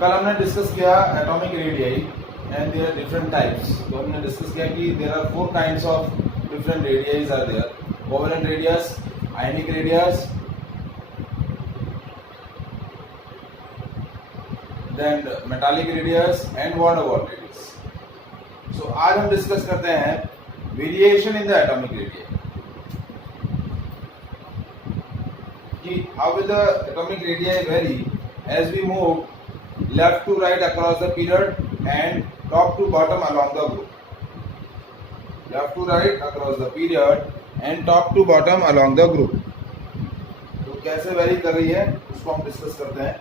कल हमने डिस्कस किया atomic radii and their different types. तो हमने डिस्कस किया कि there are 4 kinds of different radii are there, covalent radius, ionic radius, then metallic radius and van ओवर radius. सो आज हम डिस्कस करते हैं variation in the atomic radii, कि how will the atomic radii vary as we move left to right across the period and top to bottom along the group. Left to right across the period and top to bottom along the group. तो कैसे very कर रही है उसको हम discuss करते हैं।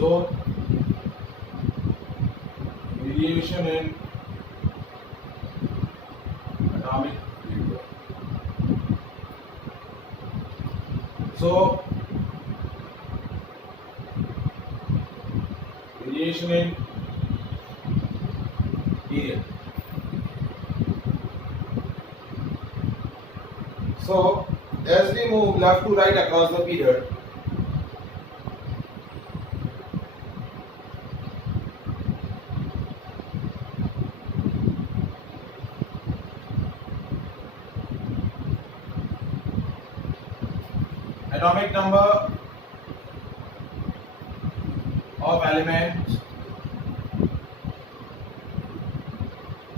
So variation in atomic radii. So variation in period. So as we move left to right across the period, atomic number of elements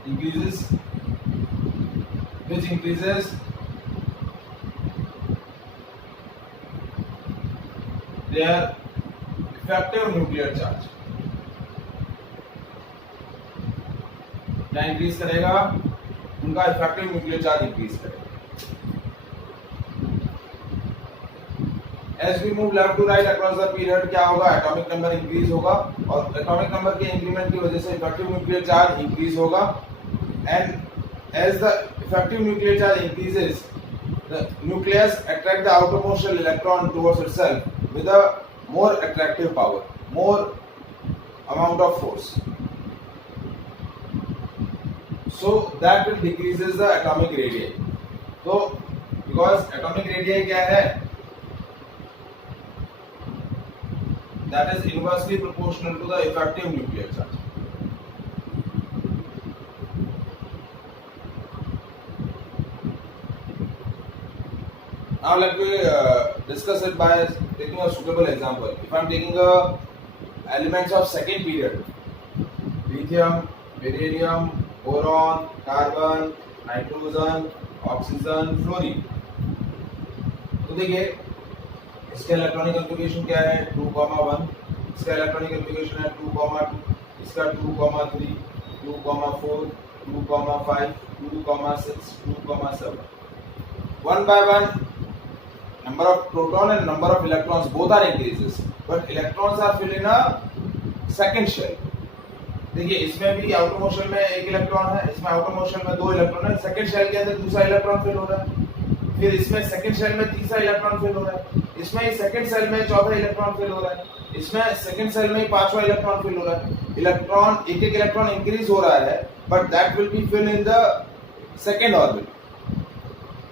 increases, which increases their effective nuclear charge। क्या increase करेगा? उनका effective nuclear charge increase करेगा। As we move left to right across the period, क्या होगा? Atomic number increase होगा और atomic number के increment की वजह से इफेक्टिव न्यूक्लियर चार्ज इंक्रीज होगा। And as the effective nuclear charge increases, the nucleus attract the outermost shell electron towards itself with a more attractive power, more amount of force. So that will decreases the atomic radii. So because atomic radii क्या है? That is inversely proportional to the effective nuclear charge. Now let me discuss it by taking a suitable example. If I am taking elements of second period, lithium, beryllium, boron, carbon, nitrogen, oxygen, fluorine, तो देखिए इसका electronic configuration क्या है? 2,1, इसका electronic configuration है 2,2, इसका 2,3, 2,4, 2,5, 2,6, 2,7. One by one, number of proton and number of electrons both are increases, but electrons are filled in a second shell. देखिए इसमें भी आउटर मोशन में एक इलेक्ट्रॉन है, इसमें आउटर मोशन में 2 इलेक्ट्रॉन है, सेकंड शेल के अंदर दूसरा इलेक्ट्रॉन फिल हो रहा है, फिर इसमें सेकंड शेल में तीसरा इलेक्ट्रॉन फिल हो रहा है, इसमें सेकंड सेल में चौथा इलेक्ट्रॉन फिल हो रहा है, इसमें सेकंड सेल में पांचवा इलेक्ट्रॉन फिल हो रहा है। इलेक्ट्रॉन एक इलेक्ट्रॉन इंक्रीज हो रहा है, but that will be fill in the second orbit.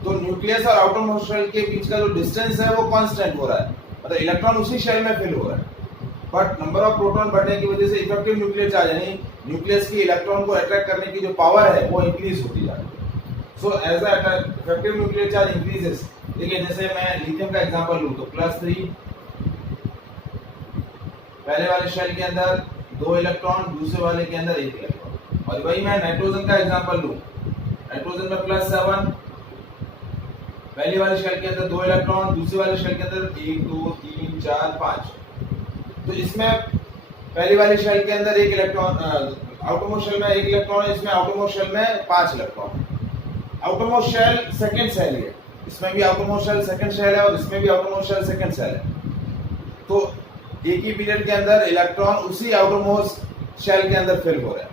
तो न्यूक्लियस और आउटर मोस्ट शेल के बीच का जो डिस्टेंस है वो कांस्टेंट हो रहा है, मतलब इलेक्ट्रॉन उसी शेल में फिल हो रहा है, बट नंबर ऑफ प्रोटॉन बढ़ने की वजह से इफेक्टिव न्यूक्लियर चार्ज यानी न्यूक्लियस की इलेक्ट्रॉन को अट्रैक्ट करने की जो पावर है वो इंक्रीज होती जा रही है। So as the effective nuclear charge increases, देखिए जैसे मैं लिथियम का एग्जांपल लूं तो +3, पहले वाले शेल के अंदर 2 इलेक्ट्रॉन, दूसरे वाले के अंदर 1 इलेक्ट्रॉन। और वही मैं नाइट्रोजन का एग्जांपल लूं, नाइट्रोजन में +7, पहली वाले शेल के अंदर 2 इलेक्ट्रॉन, दूसरे वाले शेल के अंदर 1, 2, 3, 4, 5। तो इसमें पहली वाली शेल के अंदर 1 इलेक्ट्रॉन, आउटरमोस्ट शेल में 1 इलेक्ट्रॉन है, इसमें आउटरमोस्ट शेल में 5 इलेक्ट्रॉन है। आउटरमोस्ट शेल सेकंड शेल है, इसमें भी आउटरमोस्ट शेल सेकंड शेल है और इसमें भी आउटरमोस्ट शेल सेकंड शेल है। तो एक ही पीरियड के अंदर इलेक्ट्रॉन उसी आउटरमोस्ट शेल के अंदर फिल हो रहे हैं।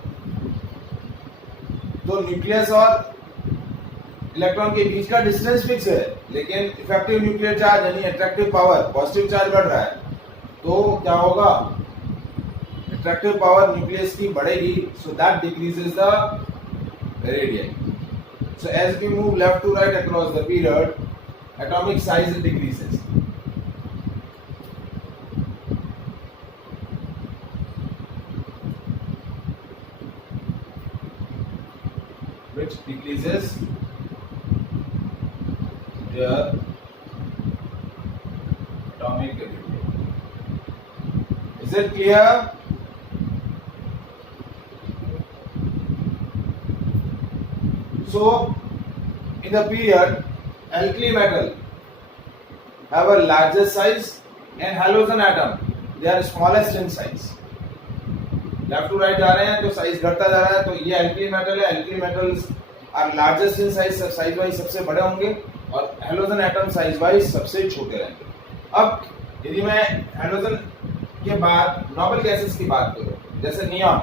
तो न्यूक्लियस और इलेक्ट्रॉन के बीच का डिस्टेंस फिक्स है, लेकिन इफेक्टिव न्यूक्लियर चार्ज यानी अट्रैक्टिव पावर, पॉजिटिव चार्ज बढ़ रहा है, तो क्या होगा? अट्रैक्टिव पावर न्यूक्लियस की बढ़ेगी, so that decreases the radius. So as we move left to right across the period, atomic size decreases. Which decreases their atomic ability. Is it clear? So, in the period, alkali metal have a larger size and halogen atom they are smallest in size. Left to right जा रहे हैं तो size घटता जा रहा है, तो ये alkali metal है. alkali metals are largest in size, size wise सबसे बड़े होंगे, और halogen atom साइज वाइज सबसे छोटे रहेंगे. अब यदि मैं halogen के बाद नोबल गैसेस की बात करूं, जैसे नियॉन,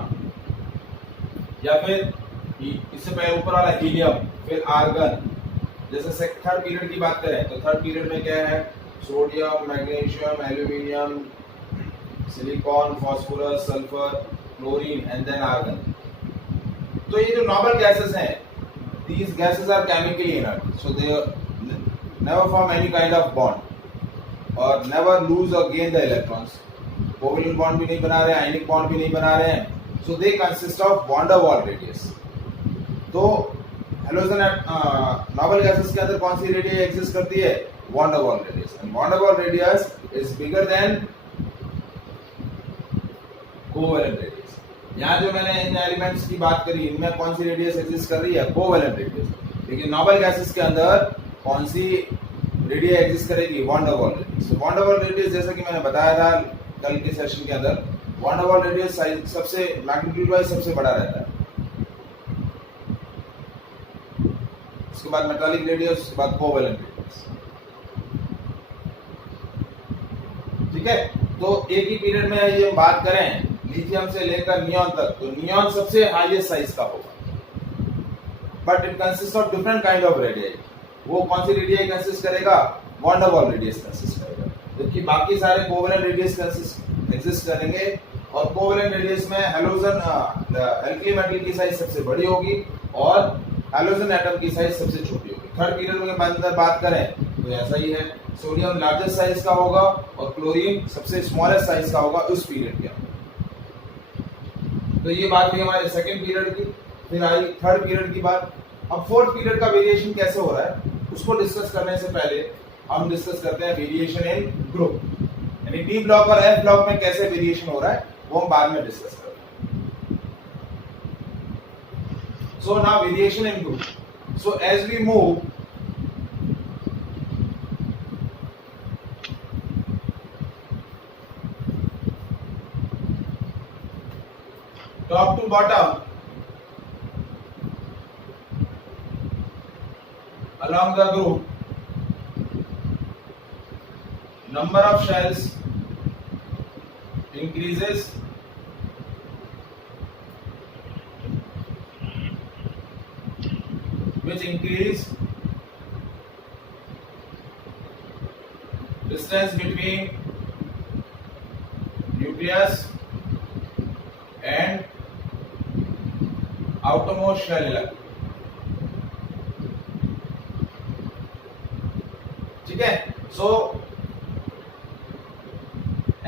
या फिर इससे पहले ऊपर वाला हीलियम, फिर आर्गन, जैसे थर्ड पीरियड की बात करें तो थर्ड पीरियड में क्या है, sodium, magnesium, aluminium, silicon, phosphorus, sulphur, chlorine and then argon. तो ये जो नोबल गैसेस हैं, these gases are chemically inert, so they never form any kind of bond or never lose or gain the electrons. Covalent bond भी नहीं बना रहे हैं, ionic bond भी नहीं बना रहे हैं, so they consist of van der Waals radius. तो हेलोजन नोबल गैसेस के अंदर कौन सी रेडियस एग्जिस्ट करती है? van der Waals radius. And van der Waals radius is bigger than covalent radius. यहाँ जो मैंने इन एलिमेंट्स की बात करी, इनमें कौन सी रेडियस एग्जिस्ट कर रही है? Covalent radius. लेकिन नोबल गैसेस के अंदर कौन सी रेडियस एग्जिस्ट करेगी? van der Waals radius. तो van der Waals रेडियस, जैसा कि मैंने बताया था कल के सेशन के अंदर, van der Waals radius size सबसे मैग्नीट्यूड वाइज सबसे बड़ा रहता है. उसके बाद मेटालिक रेडियस, उसके बाद कोवैलेंट रेडियस. ठीक है. तो एक ही पीरियड में ये बात करें लिथियम से लेकर नियॉन तक, तो नियॉन सबसे हाईएस्ट साइज का होगा, but it consist of different kind of radii. वो कौन सी रेडियाई कंसिस्ट करेगा? van der Waals radius consist करेगा. जबकि बाकी सारे कोवैलेंट रेडियस एग्जिस्ट करेंगे, और कोवैलेंट रेडियस में हेलोजन alkali मेटल की साइज सबसे बड़ी होगी और हेलोजन एटम की साइज सबसे छोटी होगी. थर्ड पीरियड में अंदर बात करें तो ऐसा ही है. सोडियम लार्जेस्ट साइज का होगा और क्लोरीन सबसे स्मॉलेस्ट साइज का होगा उस पीरियड के अंदर. तो ये बात हुई हमारे सेकंड पीरियड की. फिर आई थर्ड पीरियड की बात. अब फोर्थ पीरियड का वेरिएशन कैसे हो रहा है उसको डिस्कस करने से पहले हम डिस्कस करते हैं वेरिएशन इन ग्रुप, यानी डी ब्लॉक और एफ ब्लॉक में कैसे वेरिएशन हो रहा है वो हम बाद में डिस्कस करते हैं. So now variation in group. So as we move top to bottom along the group, number of shells increases which increase distance between nucleus and outermost shell electron. ठीक है. So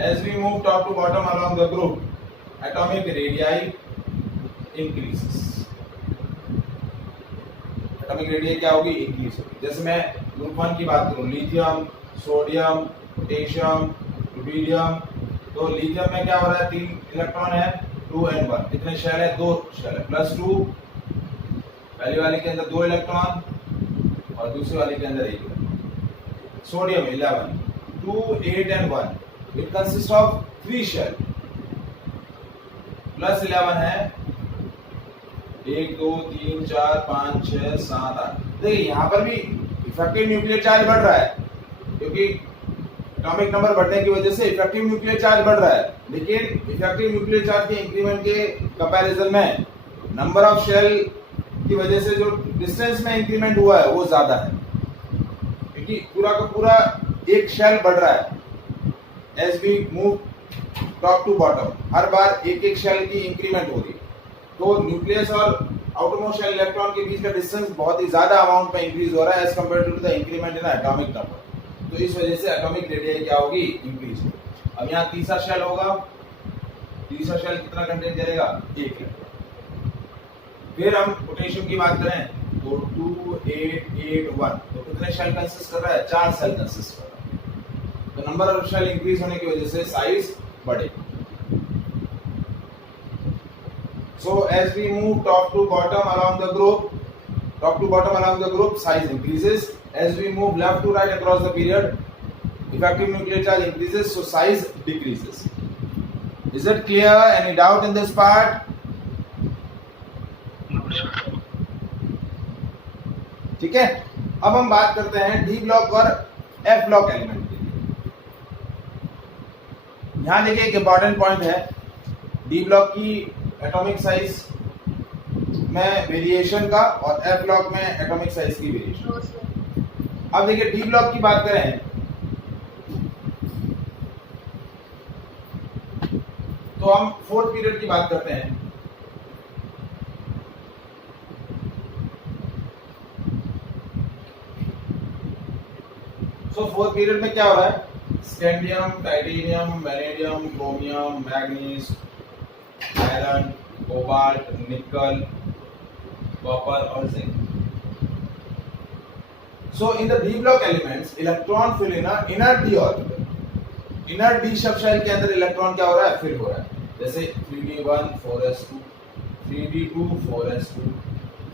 as we move top to bottom along the group, atomic radii increases. atomic radii क्या होगी? Increase होगी. जैसे मैं group 1 की बात करूं, लिथियम, सोडियम, पोटेशियम, रुबिडियम. तो लिथियम में क्या हो रहा है? 3 इलेक्ट्रॉन है, 2 and 1. कितने शेल है? 2 शेल है, +2. पहली वाली के अंदर 2 इलेक्ट्रॉन और दूसरी वाली के अंदर 1 electron. Sodium 11, 2, 8 and 1. It consist of 3 shell. +11 है 1, 2, 3, 4, 5, 6, 7, 8. देखिए यहाँ पर भी इफेक्टिव न्यूक्लियर चार्ज बढ़ रहा है, क्योंकि एटॉमिक नंबर बढ़ने की वजह से इफेक्टिव न्यूक्लियर चार्ज बढ़ रहा है. लेकिन इफेक्टिव न्यूक्लियर चार्ज के इंक्रीमेंट के कंपैरिजन में नंबर ऑफ शेल की वजह से जो डिस्टेंस में इंक्रीमेंट हुआ है वो ज्यादा है, क्योंकि पूरा का पूरा एक शेल बढ़ रहा है. As we move top to bottom, हर बार एक एक शेल की इंक्रीमेंट हो रही है. तो न्यूक्लियस और आउटर मोस्ट शेल इलेक्ट्रॉन के बीच का डिस्टेंस बहुत ही ज्यादा अमाउंट में इंक्रीज हो रहा है as compare to the increment in atomic number. तो इस वजह से एटॉमिक रेडियस क्या होगी, इंक्रीज होगी। अब यहाँ तीसरा शेल होगा, तीसरा शेल कितना कंटेंट करेगा, 1 इलेक्ट्रॉन। फिर हम पोटेशियम की बात करें तो 2881, तो कितने शेल कंसिस्ट कर रहा है, 4 शेल कंसिस्ट कर रहा है। तो नंबर ऑफ शेल इंक्रीज होने की वजह से साइज बढ़ेगा। So as we move top to bottom along the group, size increases. As we move left to right across the period, effective nuclear charge increases, so size decreases. Is it clear? Any doubt in this part? ठीक है, अब हम बात करते हैं D block और F block element के लिए। यहां देखिए एक इंपॉर्टेंट पॉइंट है, डी ब्लॉक की एटॉमिक साइज में वेरिएशन का और एफ ब्लॉक में एटॉमिक साइज की वेरिएशन। अब देखिए डी ब्लॉक की बात करें तो हम 4th पीरियड की बात करते हैं। सो 4th पीरियड में क्या हो रहा है, scandium, titanium, vanadium, chromium, manganese, iron, cobalt, निकल, कॉपर और zinc. So in the d block elements, electron fill in a inner d orbital. Inner d subshell के अंदर इलेक्ट्रॉन क्या हो रहा है, फिल हो रहा है। जैसे 3d1 4s2, 3d2 4s2,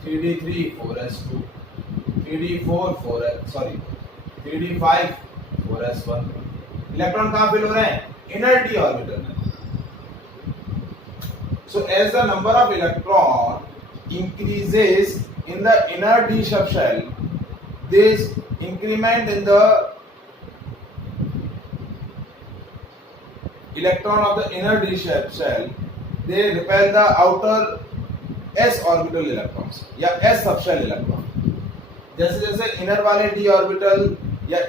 3d3 4s2, 3d4 3d5 4s1। Electron कहाँ फिल हो रहे हैं, इनर d ऑर्बिटल में। So as the number of electron increases in the inner d subshell, this increment in the electron of the inner d subshell, they repel the outer s orbital electrons या s subshell electron। जैसे जैसे inner वाले d orbital या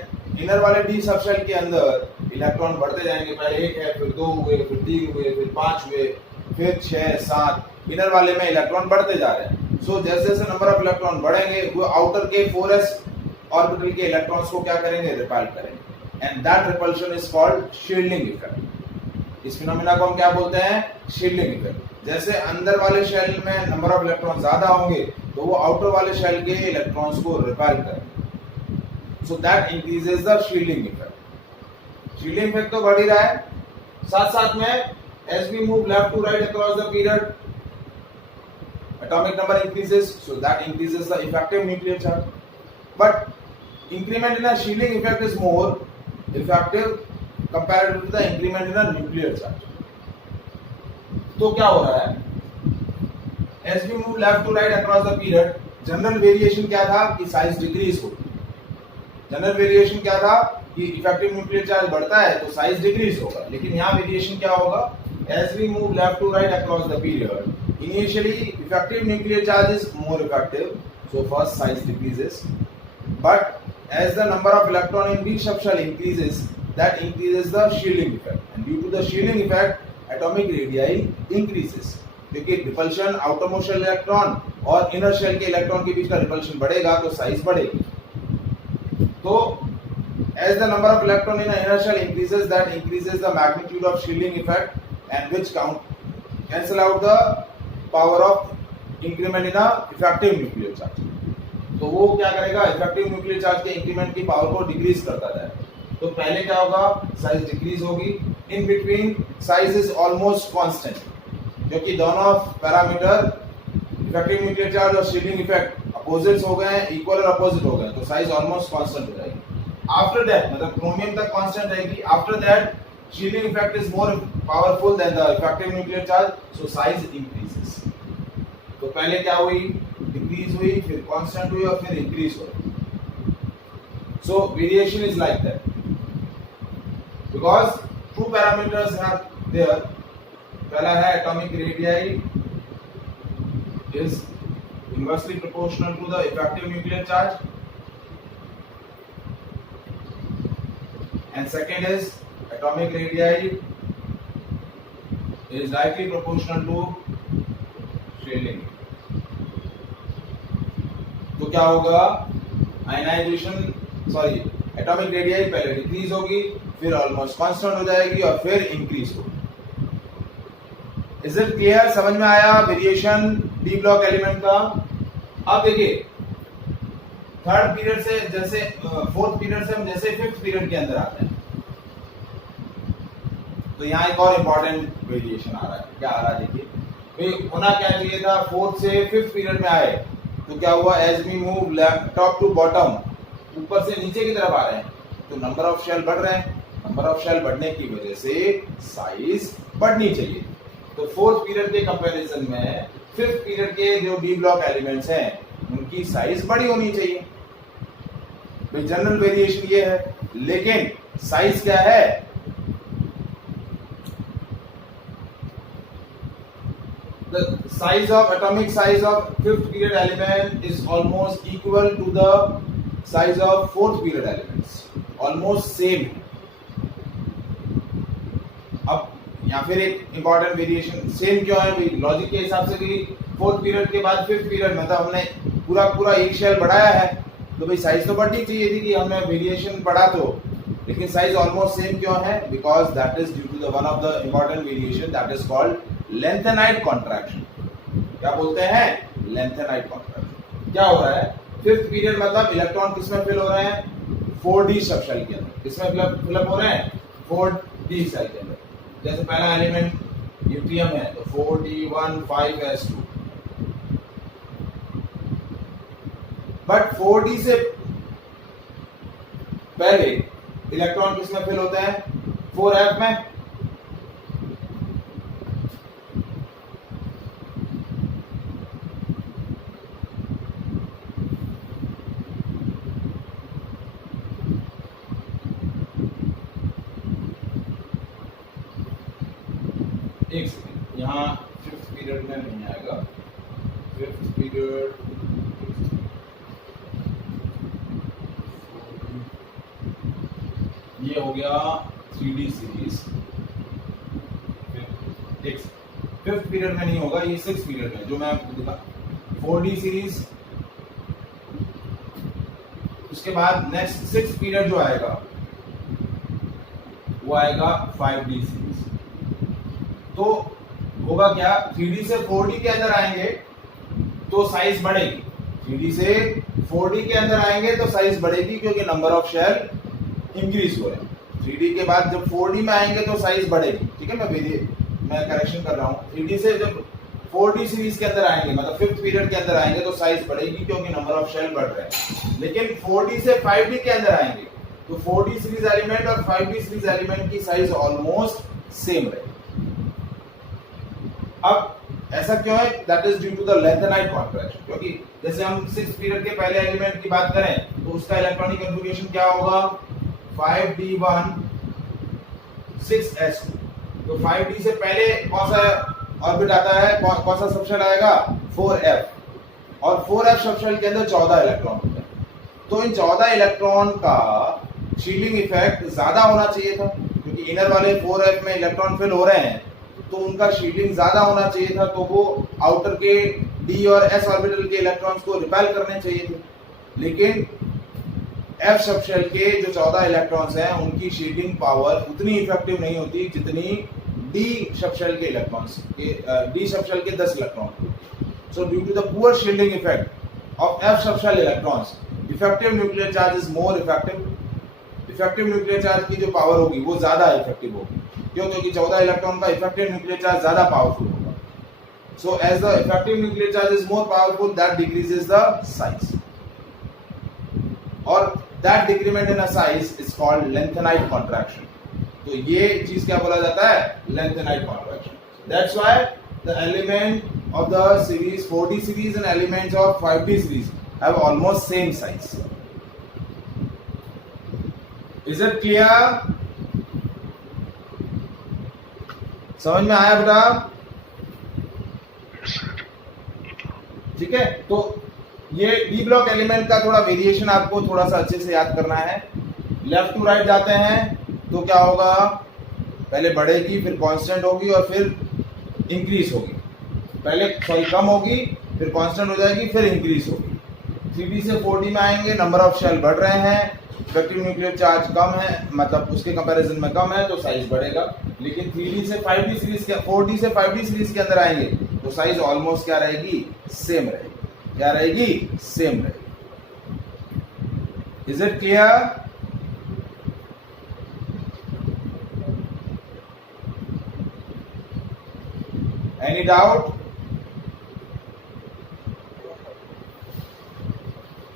inner वाले d subshell के अंदर electron बढ़ते जाएंगे, पहले 1 है, फिर 2 हुए, फिर 3 हुए, फिर 5 हुए, फिर 6 7, इनर वाले में इलेक्ट्रॉन बढ़ते जा रहे हैं। सो जैसे जैसे नंबर ऑफ इलेक्ट्रॉन बढ़ेंगे वो आउटर के 4s ऑर्बिटल के इलेक्ट्रॉन्स को क्या करेंगे, रिपेल करेंगे, and that repulsion is called shielding effect. इस फिनोमेना को हम क्या बोलते हैं, शील्डिंग इफेक्ट। जैसे अंदर वाले शेल में नंबर ऑफ इलेक्ट्रॉन ज्यादा होंगे तो वो आउटर वाले शेल के इलेक्ट्रॉन्स को रिपेल करेंगे। So that increases the shielding effect. Shielding effect तो बढ़ ही रहा है, साथ साथ में as we move left to right across the period, atomic number increases, so that increases the effective nuclear charge. But increment in a shielding effect is more effective compared to the increment in a nuclear charge. तो क्या हो रहा है, as we move left to right across the period, general variation क्या था कि size decrease होगी। General variation क्या था कि इफेक्टिव न्यूक्लियर चार्ज बढ़ता है तो साइज डिक्रीज होगा, लेकिन यहाँ वेरिएशन क्या होगा, as we move left to right across the period, initially effective nuclear charge is more effective, so first size decreases, but as the number of electron in each subshell increases, that increases the shielding effect, and due to the shielding effect atomic radii increases, क्योंकि repulsion outermost shell electron और inner shell के electron के बीच का repulsion बढ़ेगा तो size बढ़ेगी। तो as the number of electron in an inner shell increases, that increases the magnitude of shielding effect, and which cancel out the power of increment in a effective nuclear charge। तो वो क्या करेगा, effective nuclear charge के increment की power को decrease करता जाएगा। तो पहले क्या होगा, साइज डिक्रीज होगी, in between size is almost constant, क्योंकि दोनों पैरामीटर इफेक्टिव न्यूक्लियर चार्ज और शील्डिंग इफेक्ट अपोजिट्स हो गए, इक्वल और अपोजिट हो गए, तो साइज ऑलमोस्ट कांस्टेंट हो जाएगी। आफ्टर दैट मतलब क्रोमियम तक कांस्टेंट रहेगी, after that shielding effect is more powerful than the effective nuclear charge, so size increases। तो पहले क्या हुई, डिक्रीज हुई, फिर कांस्टेंट हुई और फिर इंक्रीज हुई। So variation is like that because two parameters are there। पहला है atomic radii is inversely proportional to the effective nuclear charge, and second is atomic radii is directly proportional to shielding। तो क्या होगा, ionization sorry atomic radii पहले decrease होगी, फिर almost constant हो जाएगी और फिर इंक्रीज होगी। Is it clear? समझ में आया वेरिएशन डी ब्लॉक एलिमेंट का? अब देखिए थर्ड पीरियड से जैसे फोर्थ पीरियड से हम जैसे फिफ्थ पीरियड के अंदर आते हैं, तो यहाँ एक और इंपॉर्टेंट वेरिएशन आ रहा है। क्या आ रहा है देखिए, भाई होना क्या चाहिए था, फोर्थ से फिफ्थ पीरियड में आए तो क्या हुआ, as we move top to bottom, ऊपर से नीचे की तरफ आ रहे हैं, तो नंबर ऑफ शेल बढ़ रहे हैं, नंबर ऑफ शेल बढ़ने की वजह से साइज बढ़नी चाहिए। तो फोर्थ पीरियड के कंपैरिजन में फिफ्थ पीरियड के जो डी ब्लॉक एलिमेंट्स हैं उनकी साइज बड़ी होनी चाहिए। भाई जनरल वेरिएशन ये है, लेकिन साइज क्या है, the size of atomic size of fifth period element is almost equal to the size of fourth period elements, almost same। अब या फिर एक इंपॉर्टेंट वेरिएशन सेम क्यों है भाई, लॉजिक के हिसाब से भी फोर्थ पीरियड के बाद फिफ्थ पीरियड में तो हमने पूरा एक शेल बढ़ाया है, तो भाई साइज तो बढ़नी चाहिए थी कि हमने वेरिएशन बढ़ा तो, लेकिन साइज ऑलमोस्ट सेम क्यों है, because that is due to the one of the important variation that is called lanthanide contraction. क्या बोलते हैं, लेंथेनाइट कॉन्ट्रैक्शन। क्या हो रहा है, फिफ्थ पीरियड मतलब इलेक्ट्रॉन किसमें फिल हो रहे हैं, 4d सबशेल के अंदर। किसमें फिलअप हो रहे हैं, 4d सेल के अंदर। जैसे पहला एलिमेंट न्यूक्लियम है तो 4d15s2, बट 4d से पहले इलेक्ट्रॉन किसमें फिल होते हैं, 4f में। एक सेकेंड, यहाँ फिफ्थ पीरियड में नहीं आएगा, फिफ्थ पीरियड ये हो गया 3D सीरीज। फिफ्थ पीरियड में नहीं होगा, ये सिक्स पीरियड में जो मैं आपको दिखा 4D सीरीज। उसके बाद नेक्स्ट सिक्स पीरियड जो आएगा वो आएगा 5D सीरीज। तो होगा क्या, 3D से 4D के अंदर आएंगे तो साइज बढ़ेगी, 3D से 4D के अंदर आएंगे तो साइज बढ़ेगी क्योंकि नंबर ऑफ शेल इंक्रीज हो रहे हैं। 3D के बाद जब 4D में आएंगे तो साइज बढ़ेगी, ठीक है, मैं करेक्शन कर रहा हूँ। 3D से जब 4D सीरीज के अंदर आएंगे मतलब फिफ्थ पीरियड के अंदर आएंगे तो साइज बढ़ेगी क्योंकि नंबर ऑफ शेल बढ़ रहे हैं। लेकिन 4D से 5D के अंदर आएंगे तो 4D सीरीज एलिमेंट और 5D सीरीज एलिमेंट की साइज ऑलमोस्ट सेम रहेगी। अब ऐसा क्यों है, that is due to the lanthanide contraction. क्योंकि जैसे हम सिक्स पीरियड के पहले एलिमेंट की बात करें तो उसका इलेक्ट्रॉनिक कन्फिगरेशन क्या होगा, 5d1 6s2। तो 5d से पहले कौन सा ऑर्बिट आता है, कौन सा सबशेल आएगा, 4f, और 4f सबशेल के अंदर 14 इलेक्ट्रॉन होते हैं। तो इन 14 इलेक्ट्रॉन का शील्डिंग इफेक्ट ज्यादा होना चाहिए था, क्योंकि इनर वाले 4f में इलेक्ट्रॉन फिल हो रहे हैं तो उनका शील्डिंग ज्यादा होना चाहिए था, तो वो आउटर के d और s ऑर्बिटल के इलेक्ट्रॉन्स को रिपेल करने चाहिए थे। लेकिन f सबशेल के जो 14 इलेक्ट्रॉन्स हैं उनकी शील्डिंग पावर उतनी इफेक्टिव नहीं होती जितनी d सबशेल के इलेक्ट्रॉन्स के d सबशेल के 10 electron. So due to the poor shielding effect of f subshell electrons, effective nuclear charge is more effective. Effective nuclear charge की जो पावर होगी वो ज्यादा इफेक्टिव होगी, क्यों, क्योंकि 14 इलेक्ट्रॉन का इफेक्टिव न्यूक्लियर चार्ज ज्यादा पावरफुल होगा। So as the effective nuclear charge is more powerful, that decreases the size, और that decrement in a size is called lanthanide contraction. तो ये चीज क्या बोला जाता है, lanthanide contraction. That's why the element of the series 4D series and elements of 5D series have almost same size. Is it clear? समझ में आया बेटा? ठीक है, तो ये डी ब्लॉक एलिमेंट का थोड़ा वेरिएशन आपको थोड़ा सा अच्छे से याद करना है। लेफ्ट टू राइट जाते हैं तो क्या होगा, पहले बढ़ेगी, फिर कांस्टेंट होगी और फिर इंक्रीज होगी। पहले सॉरी कम होगी, फिर कांस्टेंट हो जाएगी, फिर इंक्रीज होगी। 3D से 4D में आएंगे, नंबर ऑफ शेल बढ़ रहे हैं, इफेक्टिव न्यूक्लियर चार्ज कम है, मतलब उसके कंपैरिजन में कम है, तो साइज बढ़ेगा। लेकिन 3D से 5D सीरीज के 4D से 5D सीरीज के अंदर आएंगे तो साइज ऑलमोस्ट क्या रहेगी, सेम रहेगी। क्या रहेगी, सेम रहेगी। Is it clear? Any doubt?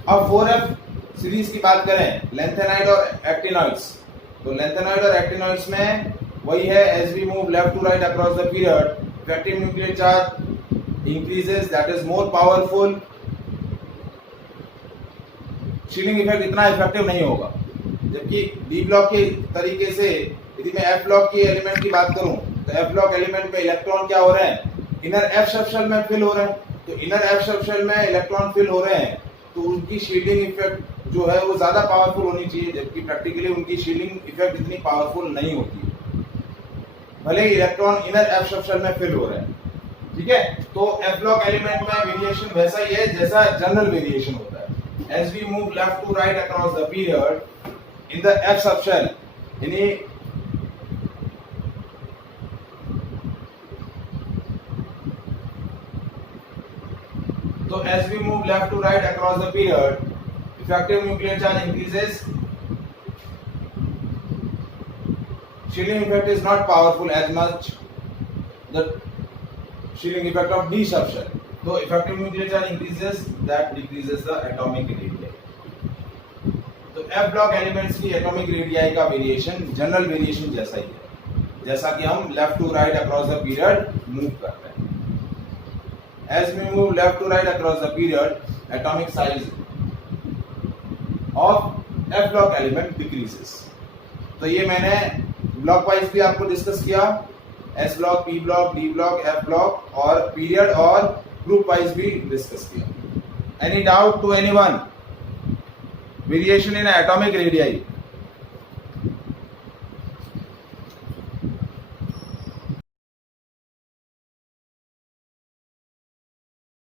अब 4F सीरीज की बात करें, लेंथेनाइड और एक्टिनॉइड्स, तो लेंथेनाइड और एक्टिनॉइड्स में वही है, as we move left to right across the period effective nuclear charge increases, that is more powerful. Shielding effect इतना इफेक्टिव नहीं होगा, जबकि डी ब्लॉक के तरीके से यदि मैं एफ ब्लॉक के एलिमेंट की बात करूं तो एफ ब्लॉक एलिमेंट में इलेक्ट्रॉन क्या हो रहे हैं, इनर एफ सबशेल में फिल हो रहे हैं। तो इनर एफ सबशेल में इलेक्ट्रॉन फिल हो रहे हैं तो उनकी शील्डिंग इफेक्ट जो है वो ज्यादा पावरफुल होनी चाहिए, जबकि प्रैक्टिकली उनकी शील्डिंग इफेक्ट इतनी पावरफुल नहीं होती है, भले ही इलेक्ट्रॉन इनर एफ सबशेल में फिल हो रहे हैं। ठीक है, तो एफ ब्लॉक एलिमेंट में वेरिएशन वैसा ही है जैसा जनरल वेरिएशन होता है। As we move left to right across the period in the F subshell, so as we move left to right across the period, effective nuclear charge increases. Shielding effect is not powerful as much the shielding effect of D subshell. So effective nuclear charge increases, that decreases the atomic radii. तो F block elements की atomic radii का variation general variation जैसा ही है, जैसा कि हम left to right across the period move करते हैं। As we move left to right across the period, atomic size of F block element decreases. तो ये मैंने ब्लॉक वाइज भी आपको डिस्कस किया, S block, P block, D block, F block और period और ग्रुप वाइज भी डिस्कस किया। Any doubt to anyone? Variation in atomic radii.